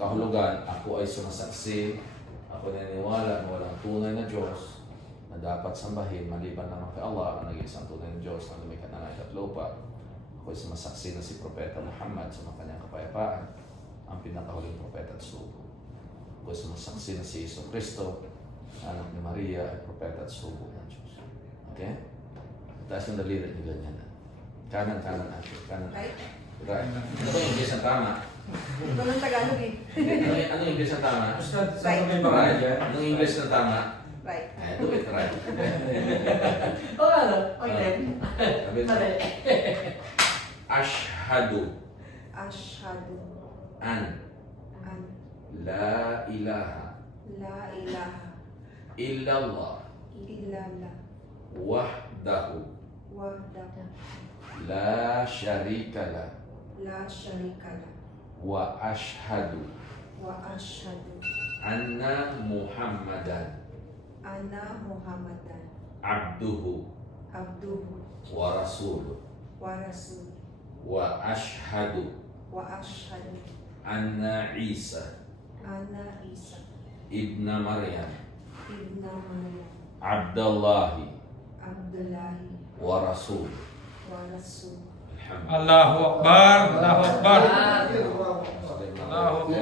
kahulugan, ako ay sumasaksi, ako naniniwala na walang tunay na Diyos na dapat sambahin maliban naman kay Allah, ang nag-iisang tunay na Diyos na lumikha ng langit at lupa. Ako ay sumasaksi na si Propeta Muhammad sa mga kanyang kapayapaan, ang pinakahuling propeta at sugo. Ako ay sumasaksi na si Iso Kristo, anak ni Maria, ay propeta at sugo ng Diyos. Okay? Taas yung daliri niyo ganyan. Kanan, ate. Kanan. Right. Right. Ano ba yung English na tama? Ito ng Tagalog eh. Ano yung English na tama? Right. Right. Anong English na tama? Right. Do it right. O ano? Okay. Sabi mo, Mali. Ashhadu Ashhadu an an la ilaha la ilaha illallah illallah wahdahu wahdahu la syarika lah la syarika lah wa ashhadu wa ashhadu anna Muhammadan anna Muhammadan abduhu abduhu wa rasuluh wa rasul wa ashhadu wa ashhadu anna Isa anna Isa ibna Maryam ibna Maryam abdallahi Abdullahi wa rasuluh. wa rasul. Alhamdulillah. Allahu Akbar, Allahu Akbar. Ah, Allahu Akbar.